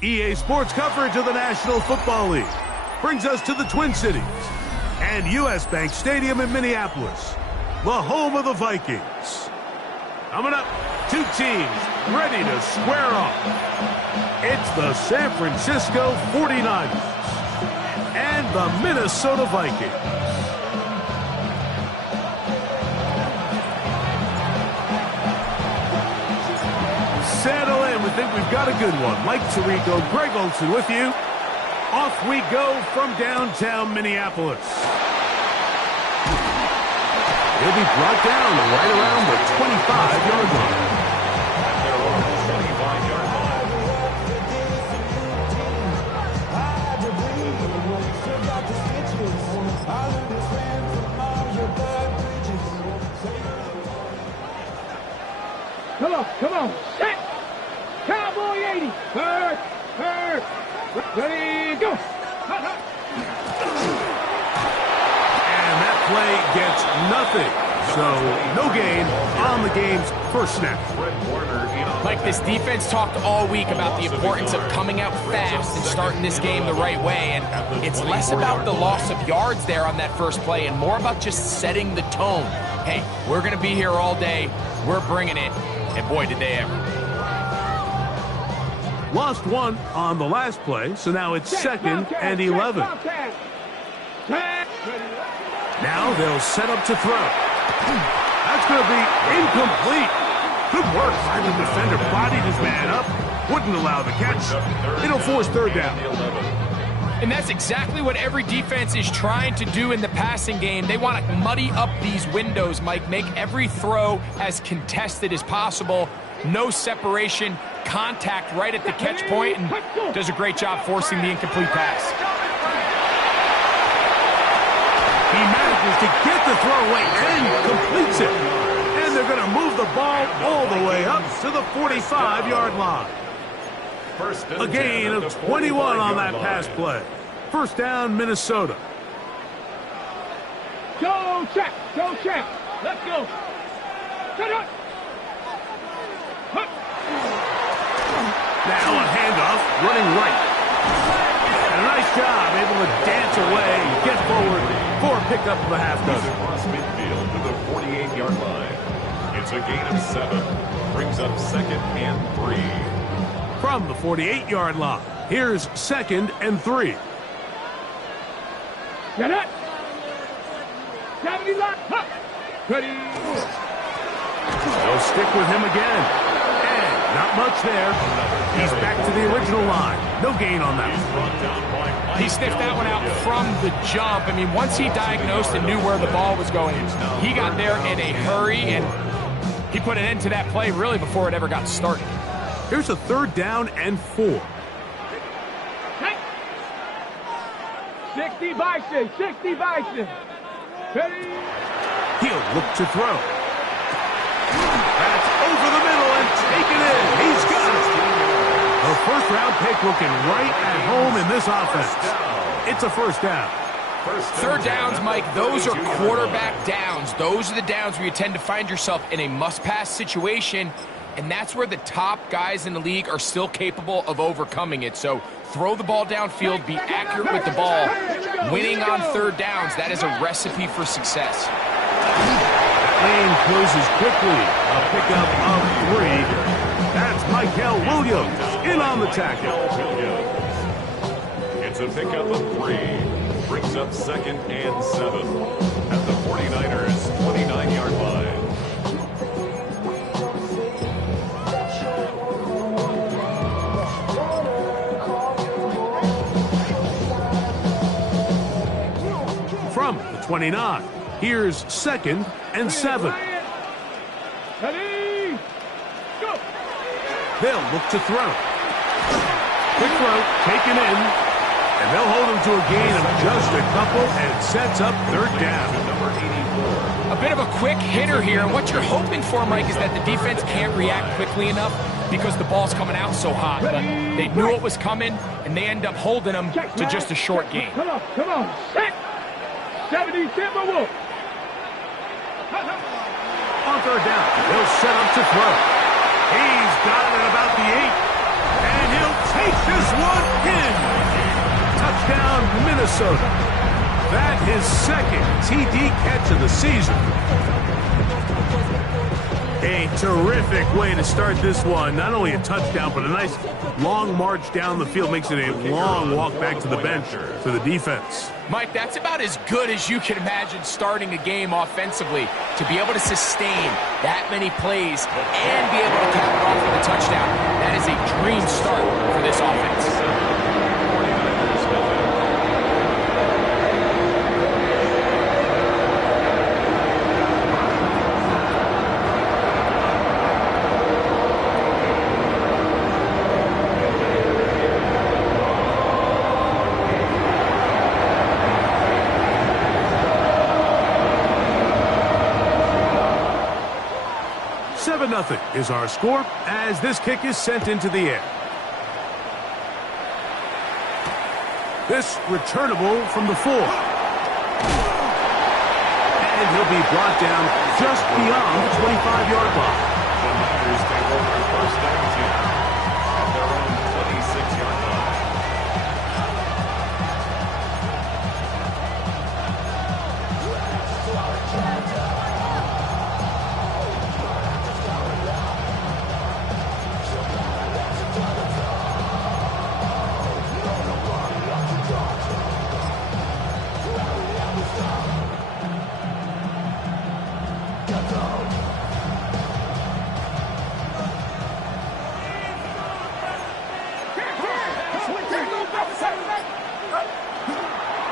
EA Sports coverage of the National Football League brings us to the Twin Cities and U.S. Bank Stadium in Minneapolis, the home of the Vikings. Coming up, two teams ready to square off. It's the San Francisco 49ers and the Minnesota Vikings. Settle in. We think we've got a good one. Mike Tirico, Greg Olsen with you. Off we go from downtown Minneapolis. He'll be brought down right around the 25-yard line. Come on, set! Cowboy 80! Hurt! Ready, go! And that play gets nothing. So, no gain on the game's first snap. Mike, this defense talked all week about the importance of coming out fast and starting this game the right way. And it's less about the loss of yards there on that first play and more about just setting the tone. Hey, we're going to be here all day. We're bringing it. And boy, did they ever. Lost one on the last play, so now it's 2nd and 11. Now they'll set up to throw. That's going to be incomplete. Good work by the defender. Bodied his man up. Wouldn't allow the catch. It'll force third down. And that's exactly what every defense is trying to do in the passing game. They want to muddy up these windows, Mike, make every throw as contested as possible. No separation, contact right at the catch point, and does a great job forcing the incomplete pass. He manages to get the throw away and completes it. And they're going to move the ball all the way up to the 45-yard line. A gain of 21 on that pass play. First down, Minnesota. Go check! Let's go! Set up! Now a handoff, running right. And a nice job, able to dance away and get forward for a pickup of a half dozen. Across midfield to the 48-yard line. It's a gain of 7. Brings up 2nd and 3. From the 48-yard line, here's 2nd and 3. Get it! 70 line, ready! They'll stick with him again. And not much there. He's back to the original line. No gain on that. He sniffed that one out from the jump. I mean, once he diagnosed and knew where the ball was going, he got there in a hurry, and he put an end to that play really before it ever got started. Here's a 3rd down and 4. 60 Bison! Ready? He'll look to throw. That's over the middle and taken in. He's got it. The first-round pick looking right at home in this offense. It's a first down. Third downs, Mike, those are quarterback downs. Those are the downs where you tend to find yourself in a must-pass situation, and that's where the top guys in the league are still capable of overcoming it. So throw the ball downfield, be accurate with the ball. Winning on third downs, that is a recipe for success. Lane closes quickly. A pickup of 3. That's Michael Williams in on the tackle. It's a pickup of 3. Brings up 2nd and 7 at the 49ers' 29-yard line. From the 29, here's 2nd and 7. Ready? Go! They'll look to throw. Quick throw, taken in. And they'll hold him to a gain of just a couple, and it sets up third down. Number 84. A bit of a quick hitter here, and what you're hoping for, Mike, is that the defense can't react quickly enough because the ball's coming out so hot. But they knew it was coming, and they end up holding them to just a short gain. Come on, set! 70 Timberwolves! On third down, he'll set up to throw. He's got it at about the 8, and he'll take this Minnesota. That is second TD catch of the season. A terrific way to start this one. Not only a touchdown, but a nice long march down the field. Makes it a long walk back to the bench for the defense. Mike, that's about as good as you can imagine starting a game offensively. To be able to sustain that many plays and be able to cap it off with a touchdown, that is a dream start for this offense. 7-0 is our score as this kick is sent into the air. This returnable from the 4. And he'll be brought down just beyond the 25-yard line. The Niners take over first downs here at their own 26-yard line.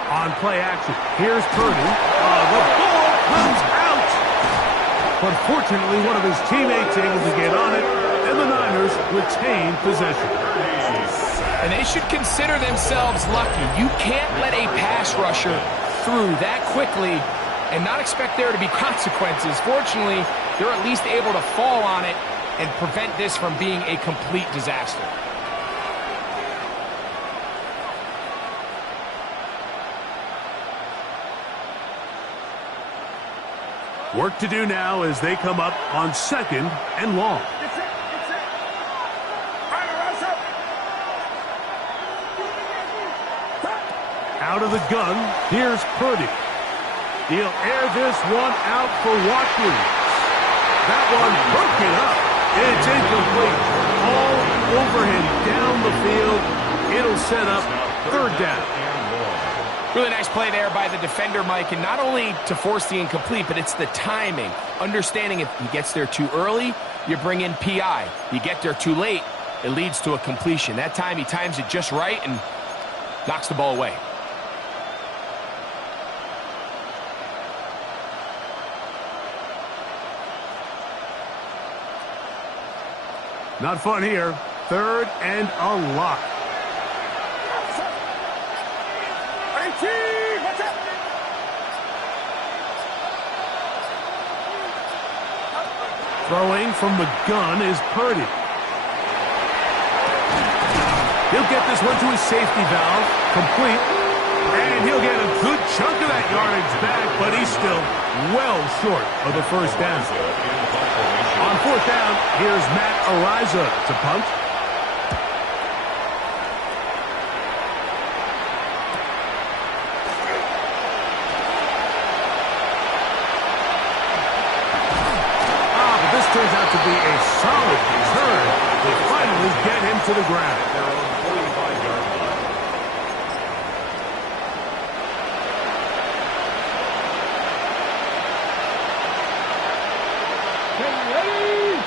On play action, here's Purdy. The ball comes out. But fortunately, one of his teammates able to get on it, and the Niners retain possession. And they should consider themselves lucky. You can't let a pass rusher through that quickly and not expect there to be consequences. Fortunately, they're at least able to fall on it and prevent this from being a complete disaster. Work to do now as they come up on 2nd and long. Out of the gun, here's Purdy. He'll air this one out for Watkins. That one broken up. It's incomplete. All over him down the field. It'll set up 3rd down. Really nice play there by the defender, Mike, and not only to force the incomplete, but it's the timing. Understanding if he gets there too early, you bring in PI. You get there too late, it leads to a completion. That time he times it just right and knocks the ball away. Not fun here. 3rd and a lot. Throwing from the gun is Purdy. He'll get this one to his safety valve, complete, and he'll get a good chunk of that yardage back, but he's still well short of the 1st down. On 4th down, here's Matt Araiza to punt. Turns out to be a solid return. They finally get him to the ground. Their own 45-yard line. Ready?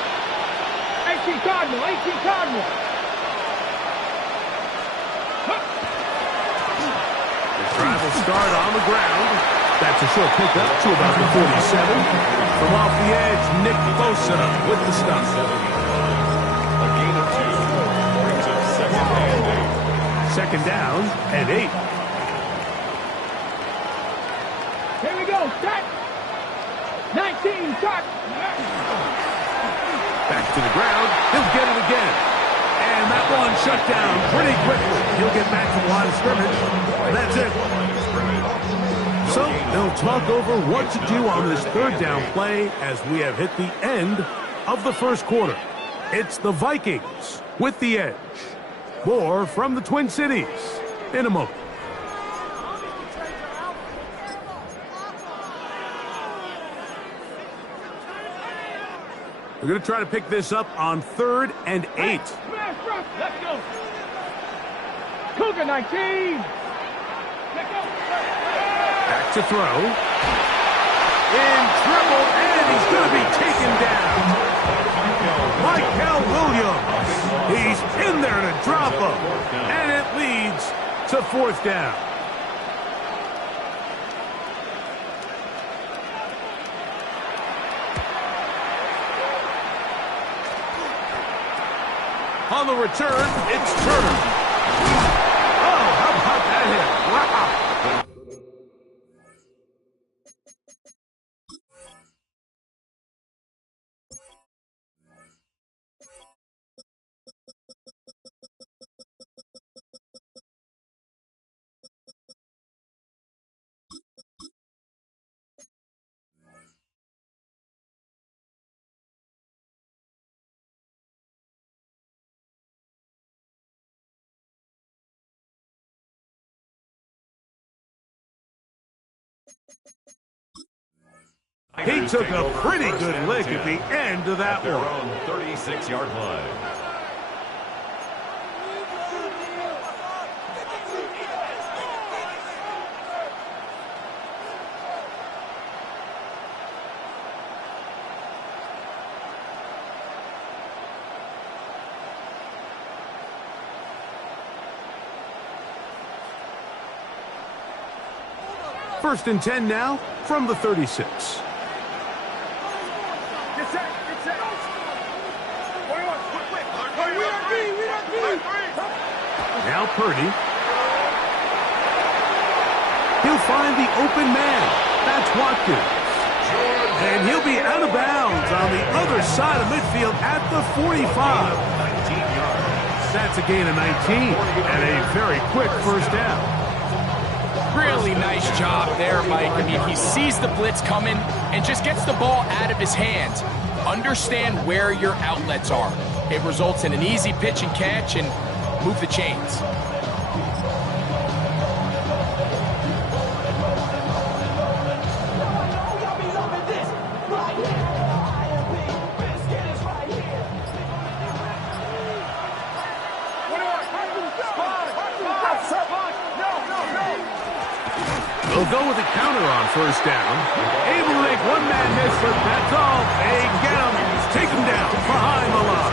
18 Cardinal, 18 Cardinal. The drive will start on the ground. That's a short pickup to about the 47. From off the edge, Nick Bosa with the stop. A gain of 2 brings up 2nd and 8. 2nd down and 8. Here we go, start. 19, start. Back to the ground. He'll get it again. And that one shut down pretty quickly. He'll get back to the line of scrimmage. And that's it. So they'll talk over what to do on this 3rd down play as we have hit the end of the 1st quarter. It's the Vikings with the edge. More from the Twin Cities in a moment. They're going to try to pick this up on 3rd and 8. Smash rush. Let's go. Cougar 19. Let's go. Back to throw. In trouble, and he's going to be taken down. Michael Williams. He's in there to drop him. And it leads to 4th down. On the return, it's Turner. Oh, how about that hit? Wow. He took a pretty good lick at the end of that one. 36-yard line. First and 10 now from the 36. Now Purdy. He'll find the open man. That's Watkins. And he'll be out of bounds on the other side of midfield at the 45. That's a gain of 19 and a very quick first down. Really nice job there, Mike. I mean, he sees the blitz coming and just gets the ball out of his hands. Understand where your outlets are. It results in an easy pitch and catch and move the chains. They'll go with a counter on first down. Able to make one man miss, but that's all. They get him. Take him down behind the line.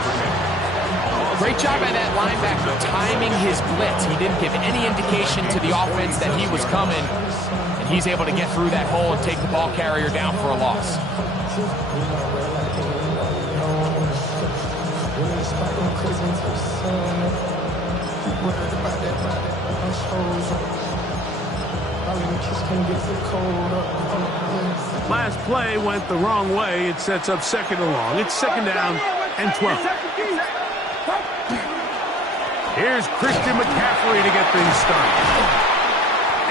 Great job by that linebacker timing his blitz. He didn't give any indication to the offense that he was coming, and he's able to get through that hole and take the ball carrier down for a loss. Last play went the wrong way. It sets up second and long. It's second down and 12. Here's Christian McCaffrey to get things started.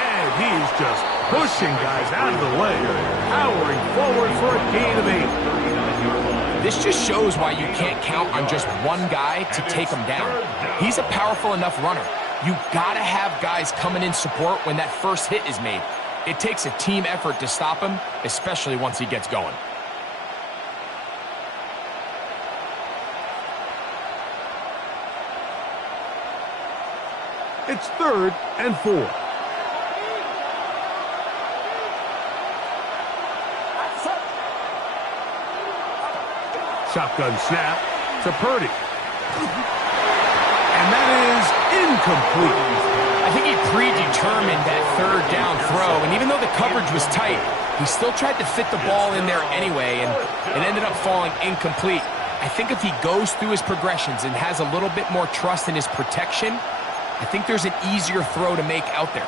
And he's just pushing guys out of the way, powering forward for a gain of 8. This just shows why you can't count on just one guy to take him down. He's a powerful enough runner. You gotta have guys coming in support when that first hit is made. It takes a team effort to stop him, especially once he gets going. It's 3rd and 4. Shotgun snap to Purdy. And that is incomplete. I think he predetermined that third down throw, and even though the coverage was tight, he still tried to fit the ball in there anyway, and it ended up falling incomplete. I think if he goes through his progressions and has a little bit more trust in his protection, I think there's an easier throw to make out there.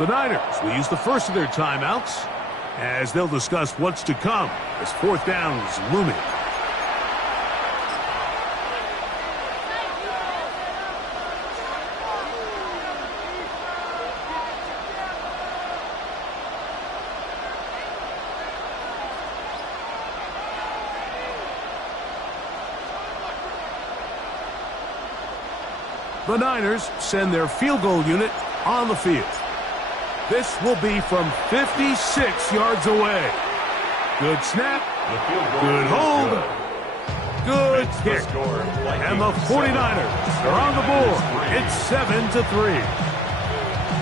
The Niners will use the first of their timeouts as they'll discuss what's to come as fourth down is looming. The Niners send their field goal unit on the field. This will be from 56 yards away. Good snap, good hold, good kick. And the 49ers are on the board. It's 7-3.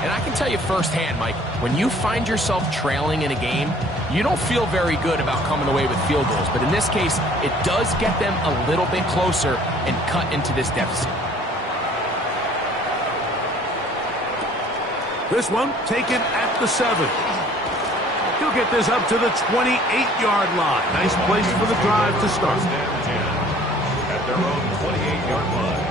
And I can tell you firsthand, Mike, when you find yourself trailing in a game, you don't feel very good about coming away with field goals. But in this case, it does get them a little bit closer and cut into this deficit. This one taken at the 7. He'll get this up to the 28-yard line. Nice place for the drive to start. First and 10 at their own 28-yard line.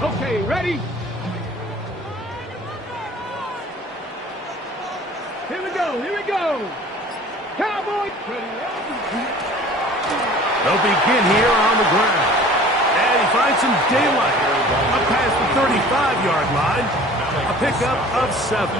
Okay, ready? Here we go, here we go. Cowboys. They'll begin here on the ground. And he finds some daylight. Up past the 35-yard line. A pickup of 7.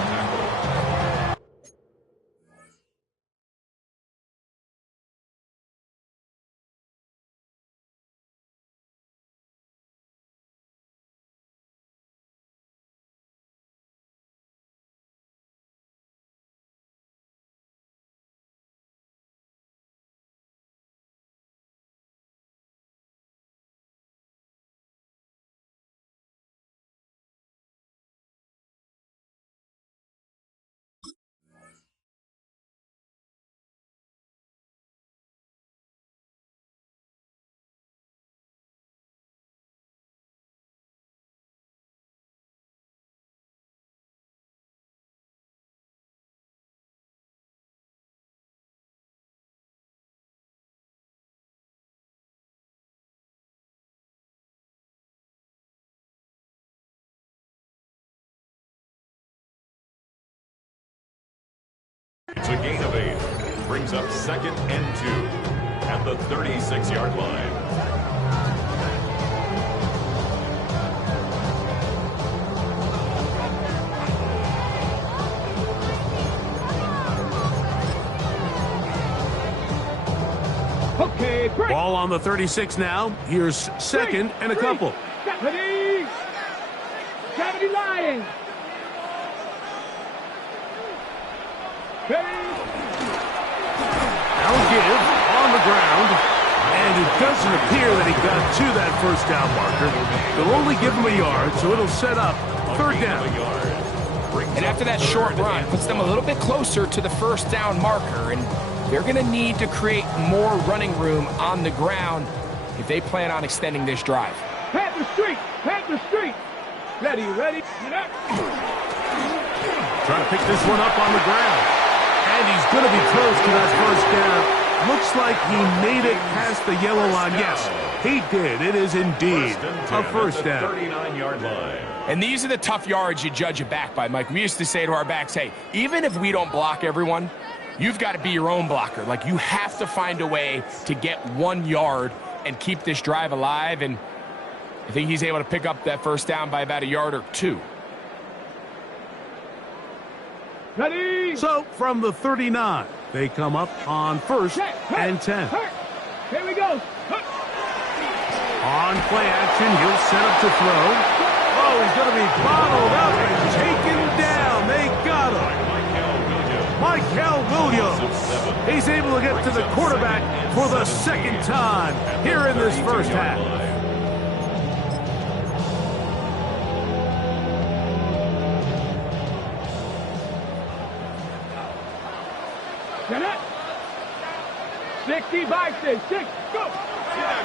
It's a gain of 8. Brings up 2nd and 2 at the 36-yard line. Okay, break. Ball on the 36 now. Here's 2nd and a couple. Ready? 70 Lions. Now give on the ground. And it doesn't appear that he got to that first down marker. They'll only give him a yard, so it'll set up 3rd down. And after that short run, puts them a little bit closer to the first down marker. And they're going to need to create more running room on the ground if they plan on extending this drive. Panther Street. Panther Street. Ready, ready. Trying to pick this one up on the ground. And he's going to be close to that first down. Looks like he made it past the yellow line. Yes, he did. It is indeed a first down. 39-yard line. And these are the tough yards you judge a back by, Mike. We used to say to our backs, hey, even if we don't block everyone, you've got to be your own blocker. Like, you have to find a way to get 1 yard and keep this drive alive. And I think he's able to pick up that first down by about a yard or 2. Ready? So from the 39, they come up on 1st and 10. Here we go. On play action, he'll set up to throw. Oh, he's going to be bottled up and taken down. They got him. Mykel Williams. He's able to get to the quarterback for the 2nd time here in this first half. Get it. 60 by 6. 6. Go.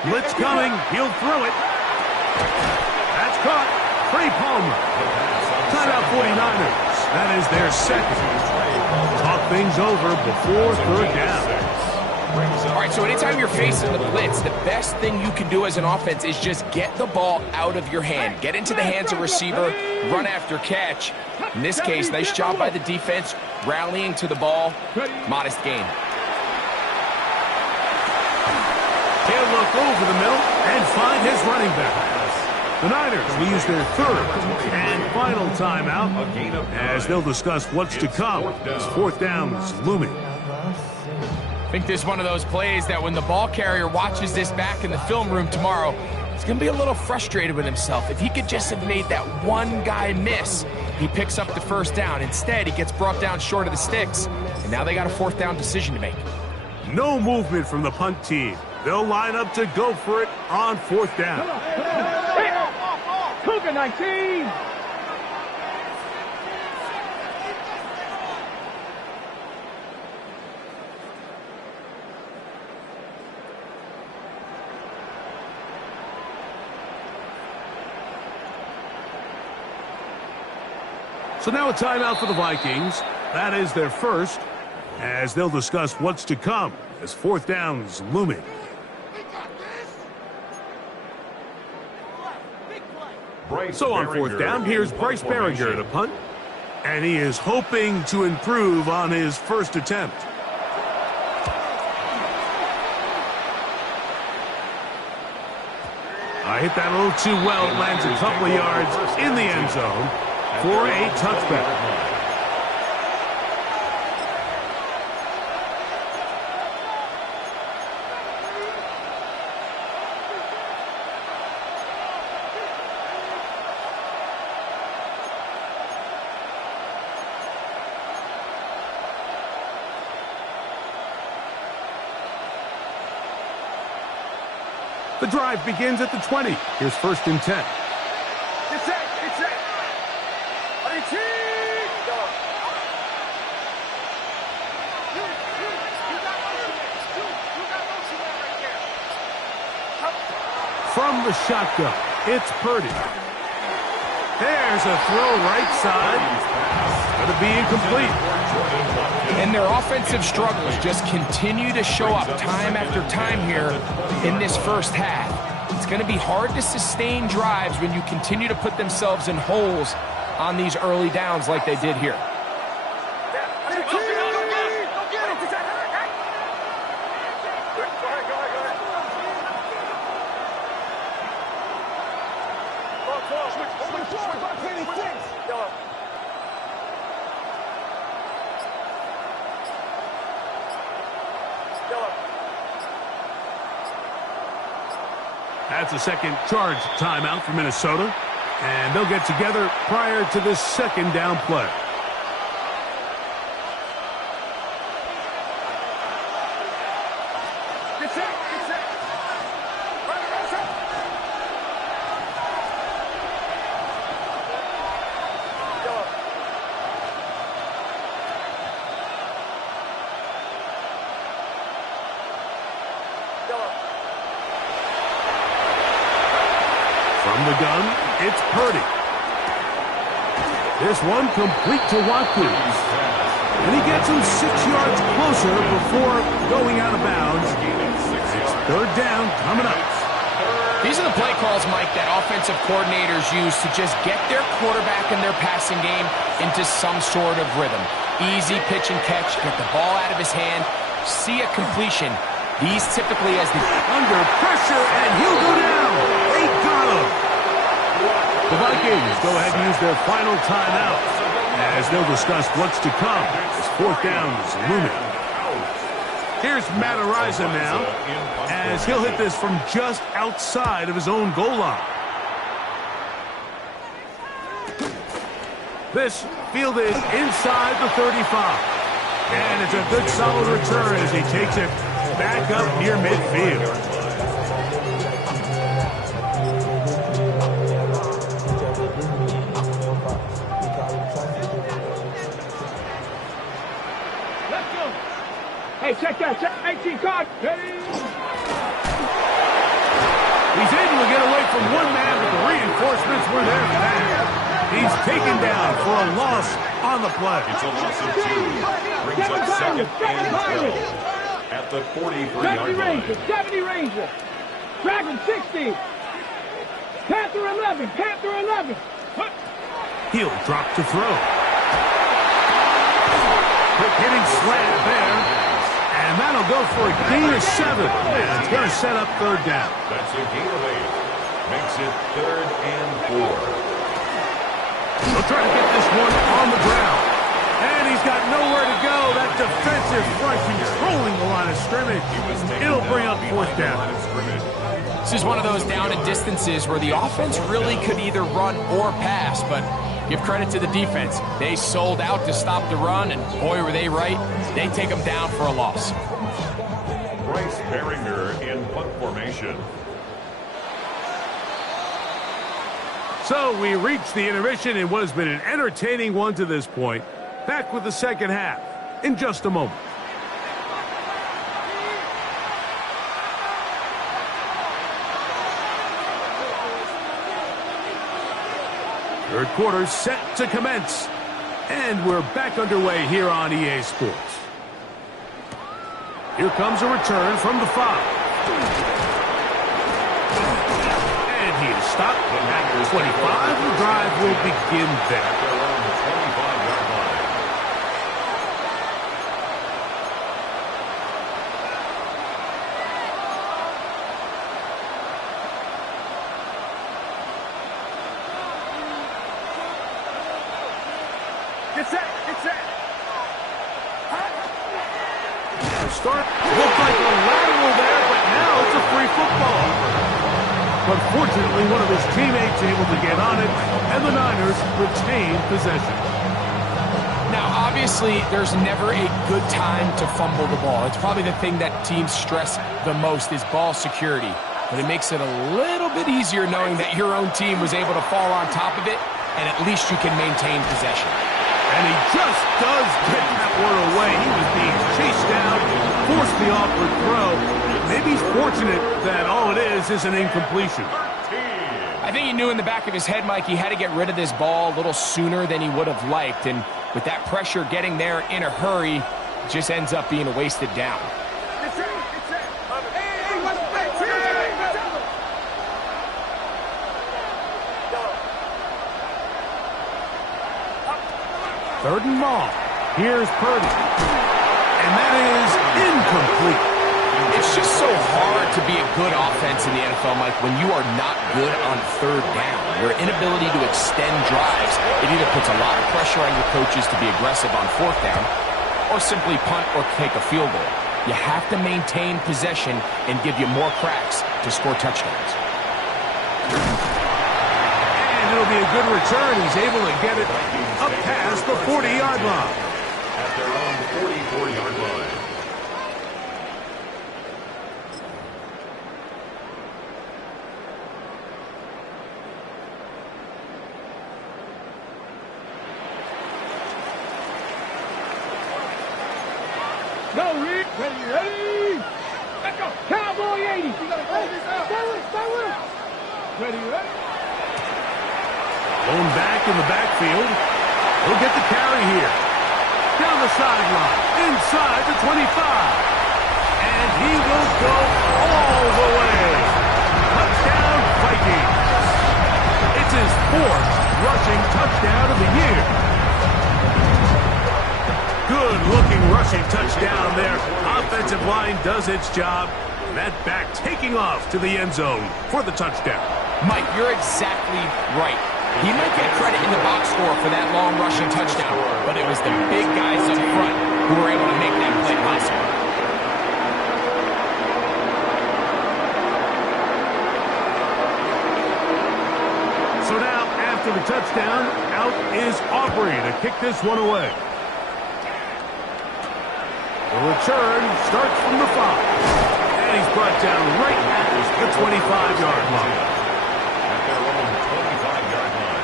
Blitz coming. He'll throw it. That's caught. Trey Palmer. Timeout 49ers. That is their second. Talk things over before third down. All right, so anytime you're facing the blitz, the best thing you can do as an offense is just get the ball out of your hand. Get into the hands of receiver, run after catch. In this case, nice job by the defense, rallying to the ball. Modest gain. He'll look over the middle and find his running back. The Niners will use their third and final timeout as they'll discuss what's to come as fourth down is looming. I think this is one of those plays that when the ball carrier watches this back in the film room tomorrow, he's going to be a little frustrated with himself. If he could just have made that one guy miss, he picks up the first down. Instead, he gets brought down short of the sticks, and now they got a fourth down decision to make. No movement from the punt team. They'll line up to go for it on fourth down. Cougar 19. So now a timeout for the Vikings. That is their first, as they'll discuss what's to come as fourth down's looming. So on fourth down, here's Bryce Baringer to punt, and he is hoping to improve on his first attempt. I hit that a little too well. It lands a couple of yards in the end zone for a touchback. The drive begins at the 20. Here's first and 10. It's it. From the shotgun, it's Purdy. There's a throw right side. Going to be incomplete. And their offensive struggles just continue to show up time after time here in this first half. It's going to be hard to sustain drives when you continue to put themselves in holes on these early downs like they did here. That's a second charge timeout for Minnesota, and they'll get together prior to this second down play. From the gun, it's Purdy. This one complete to Watkins. And he gets him 6 yards closer before going out of bounds. It's third down coming up. These are the play calls, Mike, that offensive coordinators use to just get their quarterback and their passing game into some sort of rhythm. Easy pitch and catch, get the ball out of his hand, see a completion. These typically as the under pressure, and he'll go down. They got him. The Vikings go ahead and use their final timeout as they'll discuss what's to come as fourth down is looming. Here's Matt Araiza now as he'll hit this from just outside of his own goal line. This fielded inside the 35. And it's a good solid return as he takes it back up near midfield. Hey, check that. Check 18 card. Ready? from one man, but the reinforcements were there fast. He's taken down for a loss on the play. It's a loss of 2. Brings up second and 12 at the 43-yard line. 70 Ranger. Dragon 60. Panther 11. Panther 11. He'll drop to throw. Quick hitting slant there. And that'll go for a gain of 7. And it's going to set up third down. That's a gain of 8. Makes it 3rd and 4. He'll try to get this one on the ground. And he's got nowhere to go. That defensive front controlling the line of scrimmage. It'll bring up 4th down. This is one of those down and distances where the offense really could either run or pass, but give credit to the defense. They sold out to stop the run, and boy, were they right. They take them down for a loss. Bryce Beringer in punt formation. So we reached the intermission in what has been an entertaining one to this point. Back with the second half in just a moment. Third quarter set to commence. And we're back underway here on EA Sports. Here comes a return from the 5. And he is stopped at 25. The drive will begin there. Start looked like a lateral there, but now it's a free football. But fortunately, one of his teammates able to get on it, and the Niners retain possession. Now, obviously, there's never a good time to fumble the ball. It's probably the thing that teams stress the most is ball security. But it makes it a little bit easier knowing that your own team was able to fall on top of it, and at least you can maintain possession. And he just does get that one away. He was being chased down, forced the awkward throw. Maybe he's fortunate that all it is an incompletion. I think he knew in the back of his head, Mike, he had to get rid of this ball a little sooner than he would have liked. And with that pressure getting there in a hurry, it just ends up being a wasted down. Third and long. Here's Purdy. And that is incomplete. It's just so hard to be a good offense in the NFL, Mike, when you are not good on third down. Your inability to extend drives, it either puts a lot of pressure on your coaches to be aggressive on 4th down or simply punt or take a field goal. You have to maintain possession and give you more cracks to score touchdowns. It'll be a good return. He's able to get it up past the 40-yard line. At their own 44-yard line. Go, Rick. Ready. Let's go. Cowboy 80. Stay with him. Ready. Going back in the backfield. He'll get the carry here. Down the sideline. Inside the 25. And he will go all the way. Touchdown, Vikings. It's his 4th rushing touchdown of the year. Good-looking rushing touchdown there. Offensive line does its job. That back taking off to the end zone for the touchdown. Mike, you're exactly right. He might get credit in the box score for that long rushing touchdown, but it was the big guys up front who were able to make that play possible. So now, after the touchdown, out is Aubrey to kick this one away. The return starts from the 5. And he's brought down right at the 25-yard line. At their own 25-yard line.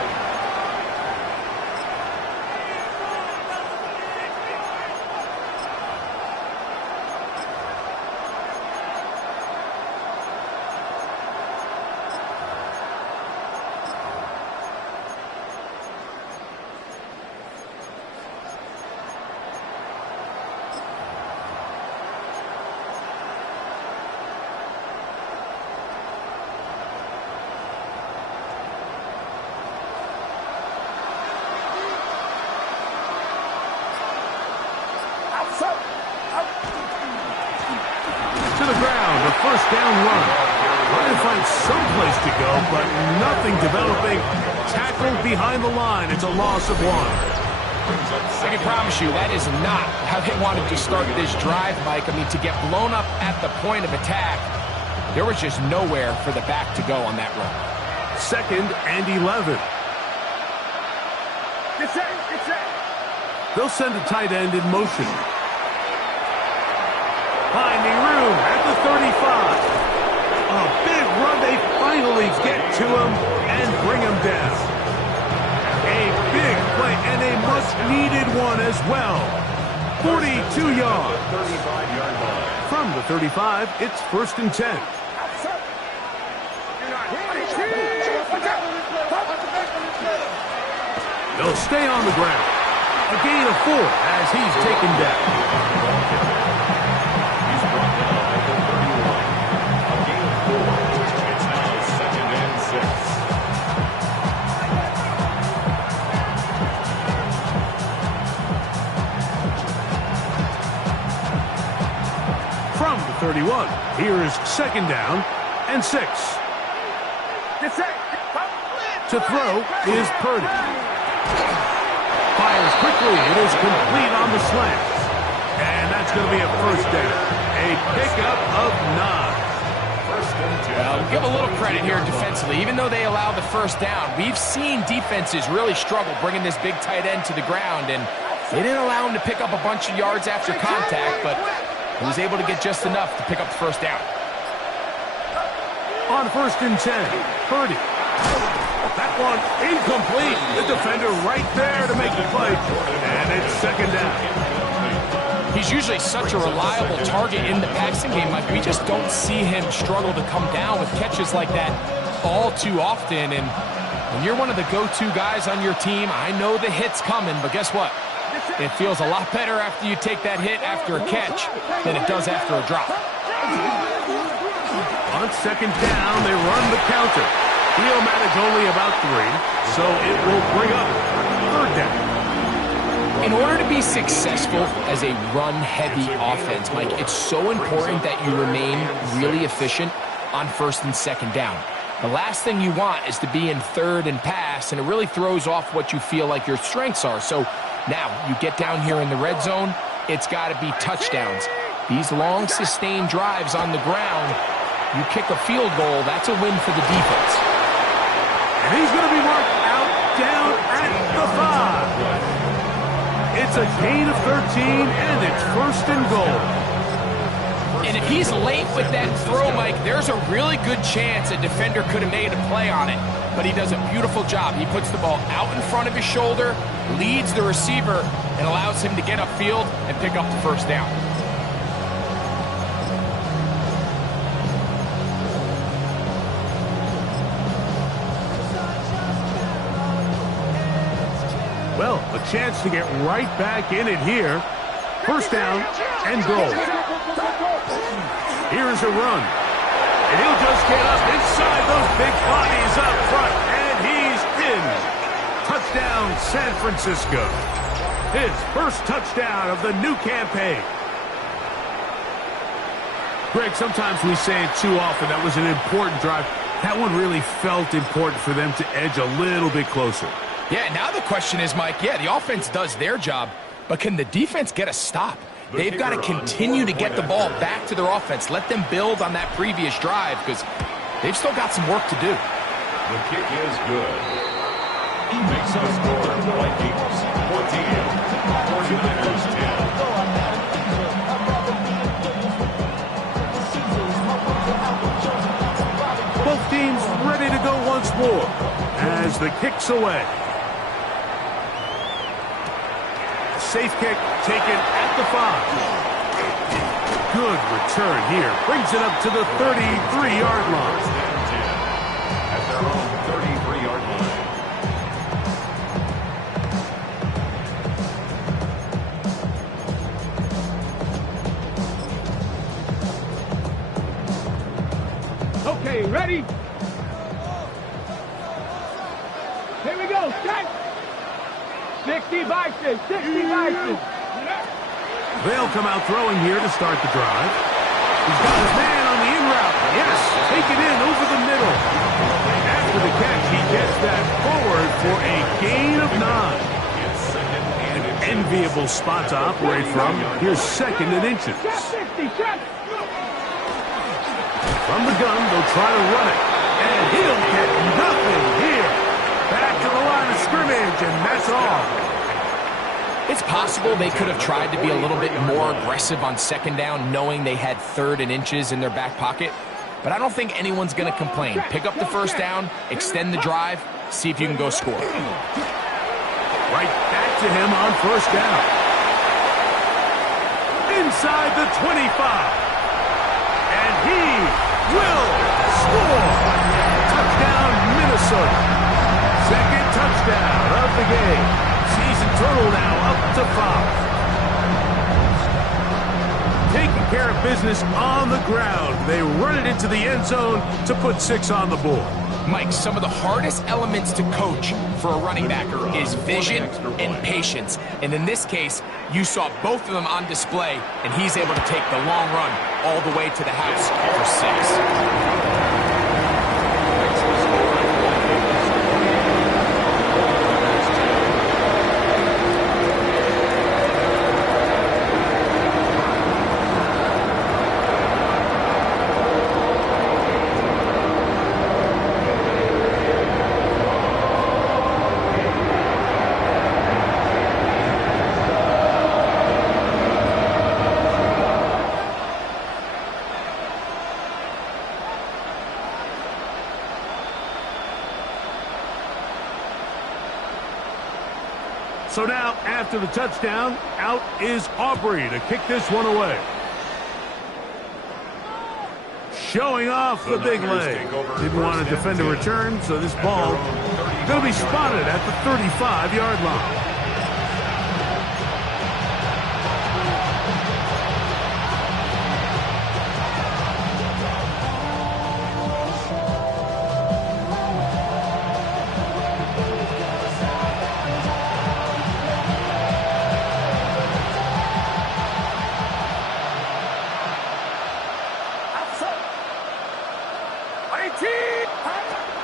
down run. Trying to find some place to go, but nothing developing. Tackled behind the line. It's a loss of 1. I can promise you that is not how they wanted to start this drive, Mike. I mean, to get blown up at the point of attack, there was just nowhere for the back to go on that run. 2nd and 11. Get set, get set. They'll send a tight end in motion. Finding room at the 35. A big run. They finally get to him and bring him down. A big play and a much-needed one as well. 42 yards. From the 35, it's 1st and 10. They'll stay on the ground. A gain of 4 as he's taken down. He's brought down at the 31. A gain of 4. It's now 2nd and 6. From the 31, here is 2nd down and 6. Get set. To throw is Purdy. Fires quickly. It is complete on the slant. And that's going to be a 1st down. A pickup of 9. Well, give a little credit here defensively. Even though they allow the 1st down, we've seen defenses really struggle bringing this big tight end to the ground, and they didn't allow him to pick up a bunch of yards after contact, but he was able to get just enough to pick up the 1st down. On 1st and 10, Purdy. That one incomplete. The defender right there to make the play. And it's 2nd down. He's usually such a reliable target in the passing game, Mike. We just don't see him struggle to come down with catches like that all too often. And when you're one of the go-to guys on your team, I know the hit's coming, but guess what? It feels a lot better after you take that hit after a catch than it does after a drop. On 2nd down, they run the counter. He'll manage only about 3, so it will bring up 3rd down. In order to be successful as a run-heavy offense, Mike, it's so important that you remain really efficient on 1st and 2nd down. The last thing you want is to be in 3rd and pass, and it really throws off what you feel like your strengths are. So now you get down here in the red zone, it's got to be touchdowns. These long, sustained drives on the ground, you kick a field goal, that's a win for the defense. And he's going to be marked out down at the 5. It's a gain of 13, and it's 1st and goal. And if he's late with that throw, Mike, there's a really good chance a defender could have made a play on it. But he does a beautiful job. He puts the ball out in front of his shoulder, leads the receiver, and allows him to get upfield and pick up the 1st down. Well, a chance to get right back in it here. 1st down and goal. Here's a run. And he'll just get up inside those big bodies up front. And he's in. Touchdown, San Francisco. His 1st touchdown of the new campaign. Greg, sometimes we say it too often. That was an important drive. That one really felt important for them to edge a little bit closer. Yeah, now the question is, Mike, yeah, the offense does their job, but can the defense get a stop? They've got to continue to get the ball back to their offense. Let them build on that previous drive because they've still got some work to do. The kick is good. Makes the score Vikings 14, 49ers 10. Both teams ready to go once more as the kick's away. Safe kick taken at the 5. Good return here. Brings it up to the 33-yard line. At their own 33-yard line. Okay, ready? Here we go, set! 60 Vikings, 60 Vikings. They'll come out throwing here to start the drive. He's got his man on the in route. pass. Take it in over the middle. After the catch, he gets that forward for a gain of 9. An enviable spot to operate from. Here's 2nd and inches. From the gun, they'll try to run it. And he'll get nothing here. Back to the line of scrimmage, and that's all. It's possible they could have tried to be a little bit more aggressive on 2nd down, knowing they had 3rd and inches in their back pocket. But I don't think anyone's going to complain. Pick up the 1st down, extend the drive, see if you can go score. Right back to him on 1st down. Inside the 25. And he will score. Touchdown, Minnesota. 2nd touchdown of the game. Season total now up to 5. Taking care of business on the ground. They run it into the end zone to put 6 on the board. Mike, some of the hardest elements to coach for a running backer is vision and patience. And in this case, you saw both of them on display, and he's able to take the long run all the way to the house for 6. So now, after the touchdown, out is Aubrey to kick this one away. Showing off the big leg. Didn't want to defend a return, so this ball going to be spotted at the 35-yard line.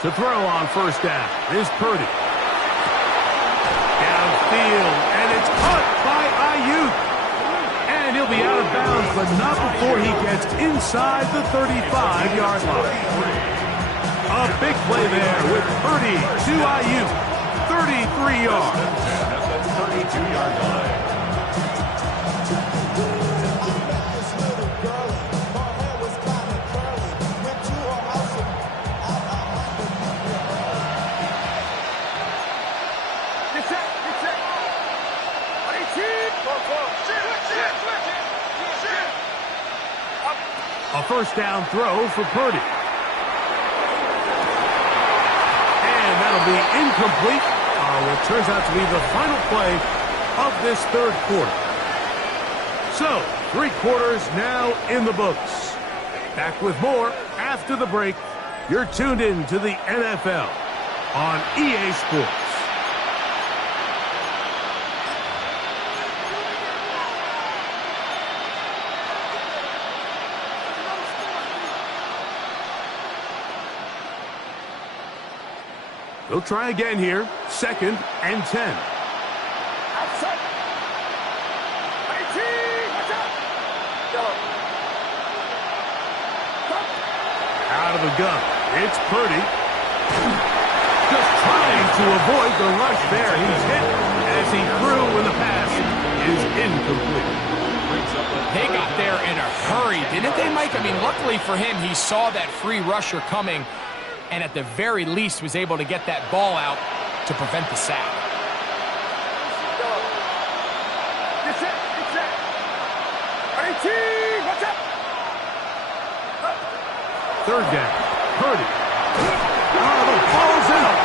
To throw on 1st down is Purdy. Downfield, and it's caught by Ayuk. And he'll be out of bounds, but not before he gets inside the 35-yard line. A big play there with Purdy to Ayuk. 33 yards. At the 32-yard line. A 1st down throw for Purdy. And that'll be incomplete. What turns out to be the final play of this 3rd quarter. So, 3 quarters now in the books. Back with more after the break. You're tuned in to the NFL on EA Sports. They'll try again here. 2nd and 10. Out of the gun. It's Purdy. Just trying to avoid the rush there. He's hit as he threw when the pass is incomplete. They got there in a hurry, didn't they, Mike? I mean, luckily for him, he saw that free rusher coming, and at the very least was able to get that ball out to prevent the sack. Third down. Purdy. Oh, the ball's out.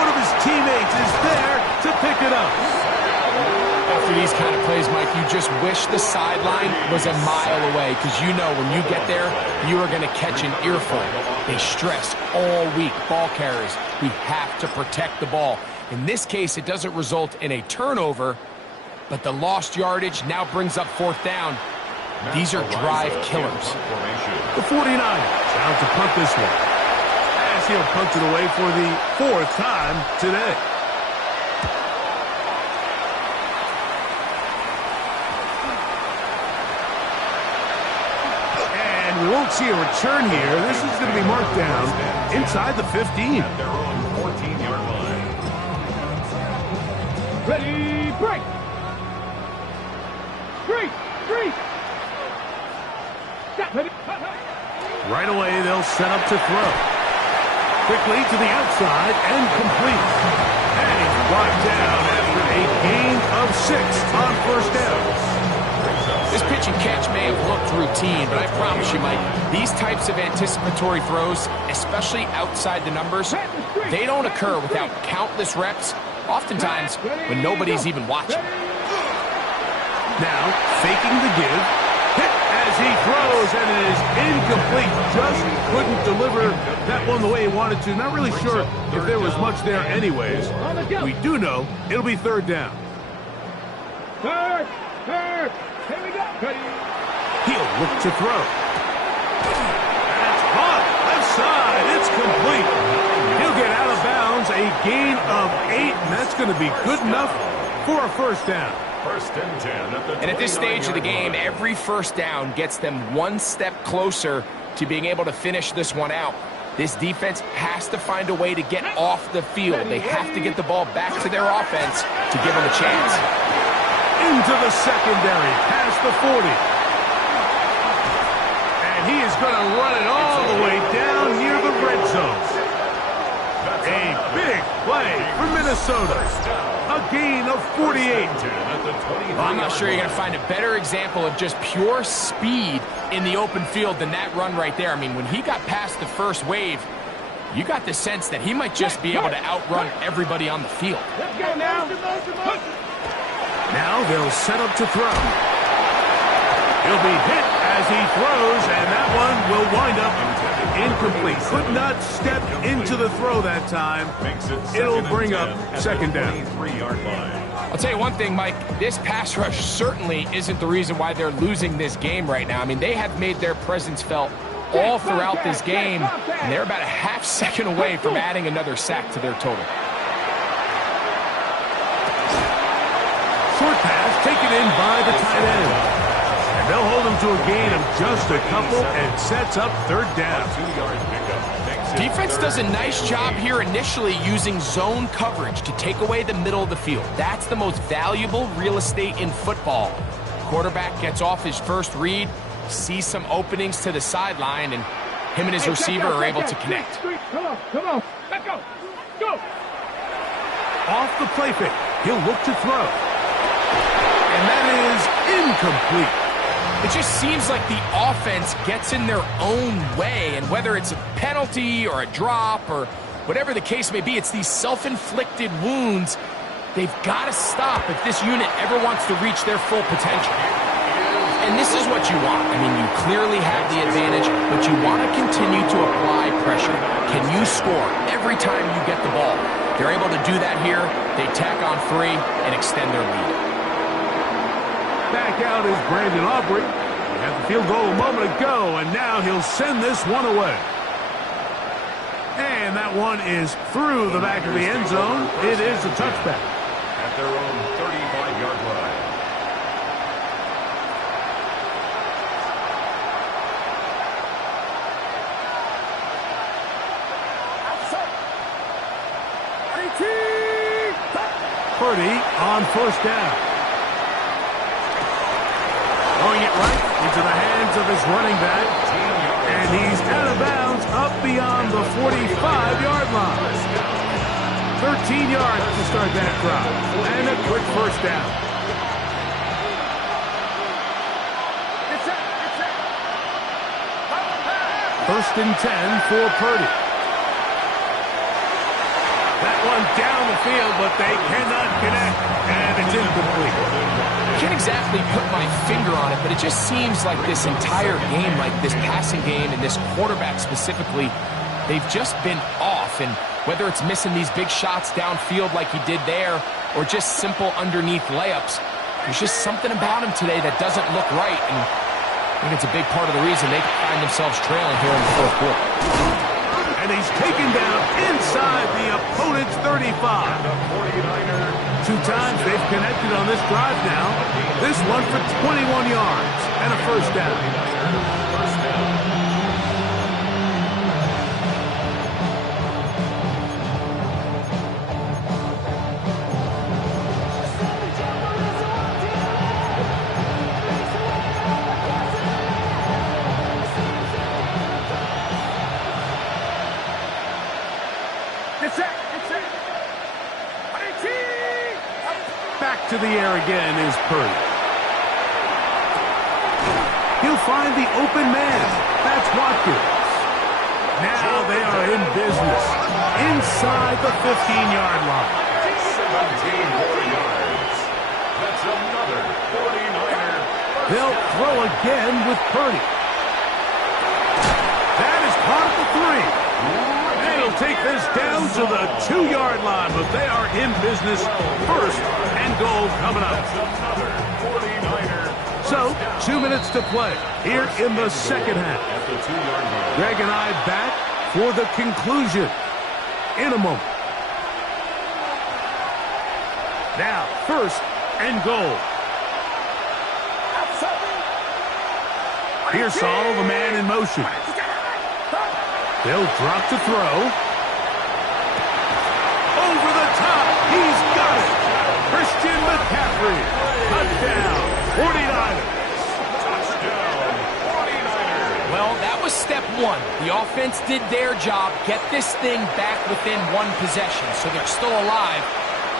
One of his teammates is there to pick it up. After these kind of plays, Mike, you just wish the sideline was a mile away, because you know when you get there, you are going to catch an earful. They stress all week, ball carriers. We have to protect the ball. In this case, it doesn't result in a turnover, but the lost yardage now brings up 4th down. These are drive killers. The 49ers out to punt this one. As he'll punt it away for the 4th time today. And we won't see a return here. This is going to be marked down inside the 15. At their own 14-yard line. Ready, break. Three. Stop. Ready. Right away, they'll set up to throw. Quickly to the outside and complete. And he's brought down after a gain of 6 on first down. This pitch and catch may have looked routine, but I promise you, Mike, these types of anticipatory throws, especially outside the numbers, they don't occur without countless reps, oftentimes when nobody's even watching. Now, faking the give. Hit as he throws, and it is incomplete. Just couldn't deliver that one the way he wanted to. Not really sure if there was much there anyways. We do know it'll be 3rd down. Third. Here we go. Ready. He'll look to throw. That's caught. Left side. It's complete. He'll get out of bounds. A gain of 8, and that's going to be good enough for a first down. 1st and 10 at the And at this stage of the game, every first down gets them one step closer to being able to finish this one out. This defense has to find a way to get off the field. They have to get the ball back to their offense to give them a chance. Into the secondary, past the 40. And he is going to run it all the way down near the red zone. A big play for Minnesota. A gain of 48. Well, I'm not sure you're going to find a better example of just pure speed in the open field than that run right there. I mean, when he got past the first wave, you got the sense that he might just be able to outrun everybody on the field. Let's go now. Now they'll set up to throw. He'll be hit as he throws, and that one will wind up incomplete. Could not step into the throw that time. It'll bring up 2nd down. I'll tell you one thing, Mike. This pass rush certainly isn't the reason why they're losing this game right now. I mean, they have made their presence felt all throughout this game, and they're about a half second away from adding another sack to their total. Short pass taken in by the tight end. And they'll hold him to a gain of just a couple and sets up 3rd down. Defense does a nice job here initially using zone coverage to take away the middle of the field. That's the most valuable real estate in football. Quarterback gets off his first read, sees some openings to the sideline, and him and his receiver are able to connect. Come on. Let's go. Go. Off the play fake, he'll look to throw. And that is incomplete. It just seems like the offense gets in their own way, and whether it's a penalty or a drop or whatever the case may be, it's these self-inflicted wounds. They've got to stop if this unit ever wants to reach their full potential. And this is what you want. I mean, you clearly have the advantage, but you want to continue to apply pressure. Can you score every time you get the ball? They're able to do that here. They tack on 3 and extend their lead. Back out is Brandon Aubrey. He had the field goal a moment ago, and now he'll send this one away. And that one is through the back of the end zone. It is a touchback. At their own 35-yard line. Purdy on first down. Throwing it right into the hands of his running back. And he's out of bounds up beyond the 45-yard line. 13 yards to start that drive. And a quick first down. First and 10 for Purdy. That one down the field, but they cannot connect. And it's incomplete. I can't exactly put my finger on it, but it just seems like this entire game, like this passing game and this quarterback specifically, they've just been off. And whether it's missing these big shots downfield like he did there or just simple underneath layups, there's just something about him today that doesn't look right. And I think it's a big part of the reason they find themselves trailing here in the fourth quarter. And he's taken down inside the opponent's 35. 2 times they've connected on this drive now. This one for 21 yards and a first down. Back to the air again is Purdy. He'll find the open man. That's Watkins. Now they are in business inside the 15-yard line. 17 more yards. That's another 49er. They'll throw again with Purdy. That is caught at the 3. They'll take this down to the 2-yard line, but they are in business. First and goal coming up. Another 49er. So, 2 minutes to play here in the second half. At the 2-yard line. Greg and I back for the conclusion in a moment. Now, first and goal. Here's Saul, the man in motion. They'll drop to throw. Over the top. He's got it. Christian McCaffrey. Touchdown. 49ers. Touchdown. 49ers. Well, that was step one. The offense did their job, get this thing back within one possession, so they're still alive.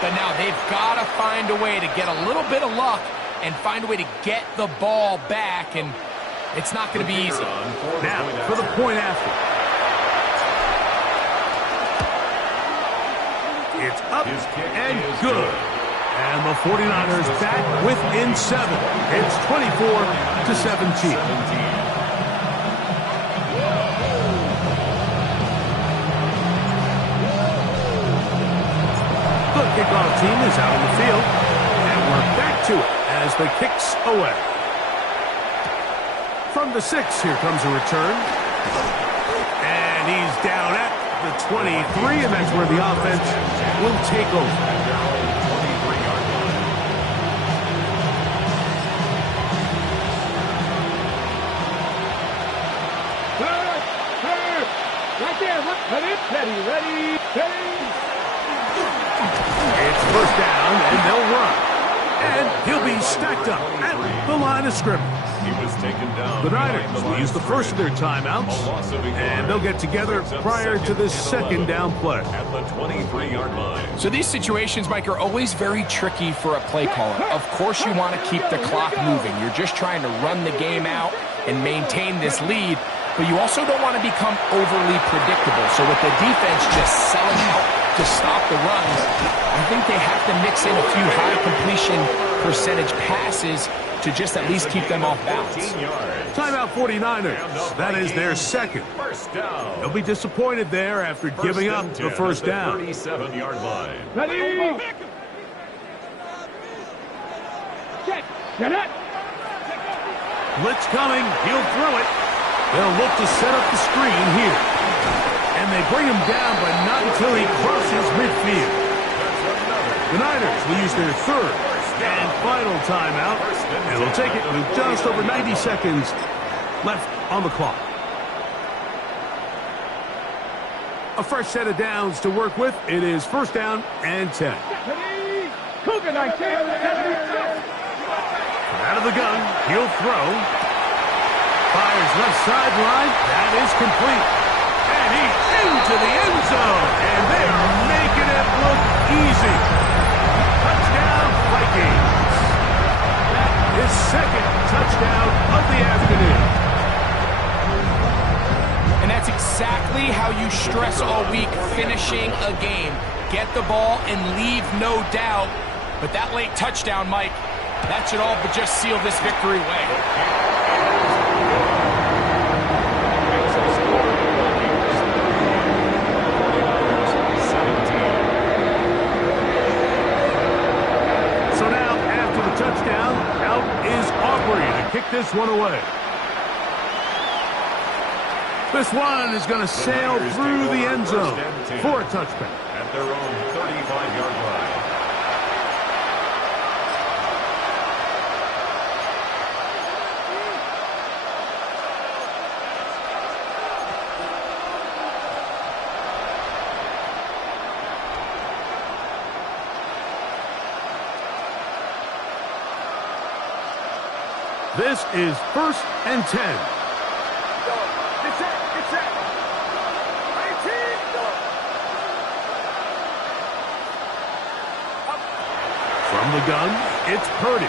But now they've got to find a way to get a little bit of luck and find a way to get the ball back, and it's not going to be easy. Now, for the point after. It's up and good. And the 49ers back within 7. It's 24-17. The kickoff team is out on the field. And we're back to it as the kick's away. From the 6, here comes a return. And he's down at the 23, and that's where the offense will take over. Right there, ready. It's first down, and they'll run. And he'll be stacked up at the line of scrimmage. He was taken down. The Niners will use the first of their timeouts, and they'll get together prior to this second down play. At the 23-yard line. So these situations, Mike, are always very tricky for a play caller. Of course you want to keep the clock moving. You're just trying to run the game out and maintain this lead, but you also don't want to become overly predictable. So with the defense just selling out to stop the runs, I think they have to mix in a few high completion percentage passes to just at least keep them off balance. Timeout 49ers. That is their second. First down. They'll be disappointed there after giving up the first down. 37-yard line. Ready. Get it. Blitz coming. He'll throw it. They'll look to set up the screen here. And they bring him down, but not until he crosses midfield. The Niners will use their third and final timeout, and they'll take it with just over 90 seconds left on the clock. A fresh set of downs to work with. It is first down and 10. Ready. Cougar 19. Out of the gun, he'll throw. Fires left sideline. That is complete. And he's into the end zone. And they are making it look easy. Touchdown, Vikings. His second touchdown of the afternoon. And that's exactly how you stress all week, finishing a game. Get the ball and leave no doubt. But that late touchdown, Mike, that should all but just seal this victory away. So now, after the touchdown, out is Aubrey to kick this one away. This one is going to sail through the end zone for a touchback. At their own 35-yard line. This is 1st and 10. From the gun, it's Purdy.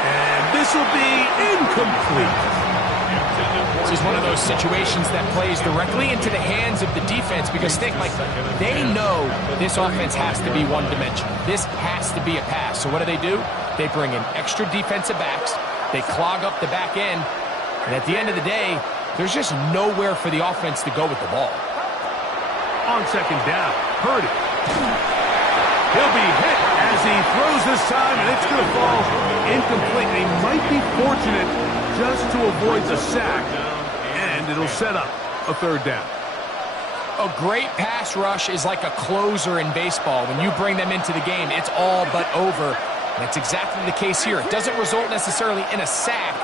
And this will be incomplete. This is one of those situations that plays directly into the hands of the defense because think, like, they know this offense has to be one-dimensional. This has to be a pass. So what do? They bring in extra defensive backs. They clog up the back end. And at the end of the day, there's just nowhere for the offense to go with the ball. On 2nd down, Purdy. He'll be hit as he throws this time, and it's going to fall incomplete. He might be fortunate just to avoid the sack, and it'll set up a 3rd down. A great pass rush is like a closer in baseball. When you bring them into the game, it's all but over. And that's exactly the case here. It doesn't result necessarily in a sack,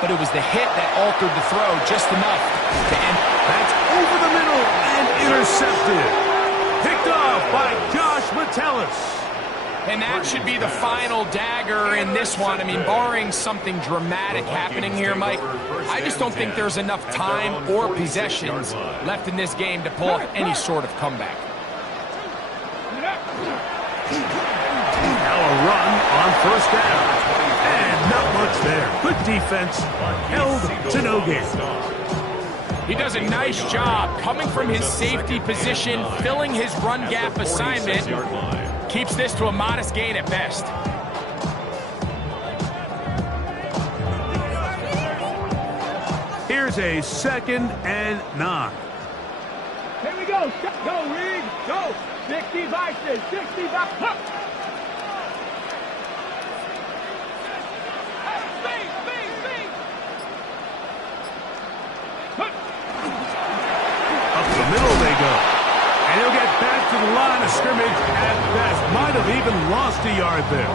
but it was the hit that altered the throw just enough to end. That's over the middle and intercepted. Picked off by Josh Metellus. And that should be the final dagger in this one. I mean, barring something dramatic happening here, Mike, I just don't think there's enough time or possessions left in this game to pull off any sort of comeback. Now a run on 1st down. And not much there. Good defense. Held to no gain. He does a nice job coming from his safety position, filling his run gap assignment. Keeps this to a modest gain at best. Here's a 2nd and 9. Here we go. Go, Reed. Go. 65, 65. Huh. Up the middle they go. And he'll get back to the line of scrimmage at best. Might have even lost a yard there.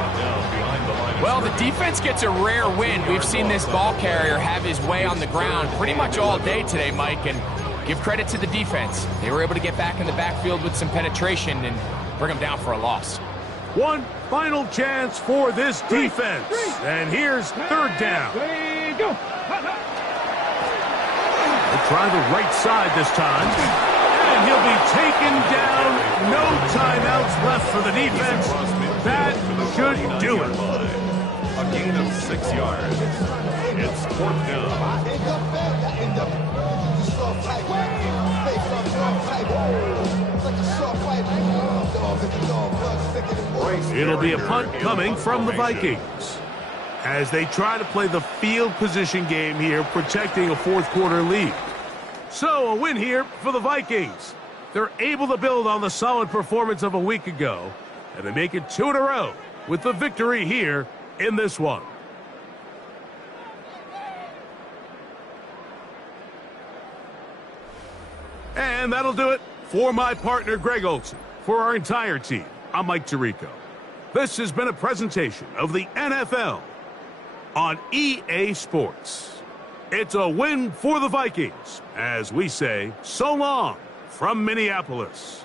Well, the defense gets a rare win. We've seen this ball carrier have his way on the ground pretty much all day today, Mike, and give credit to the defense. They were able to get back in the backfield with some penetration and bring them down for a loss. One final chance for this defense. And here's 3rd down. Go. They'll try the right side this time. And he'll be taken down. No timeouts left for the defense. That should do it. A gain of 6 yards. It's 4th down. It'll be a punt coming from the Vikings as they try to play the field position game here, protecting a 4th quarter lead. So a win here for the Vikings. They're able to build on the solid performance of a week ago, and they make it 2 in a row with the victory here in this one. And that'll do it for my partner, Greg Olsen. For our entire team, I'm Mike Tirico. This has been a presentation of the NFL on EA Sports. It's a win for the Vikings, as we say so long from Minneapolis.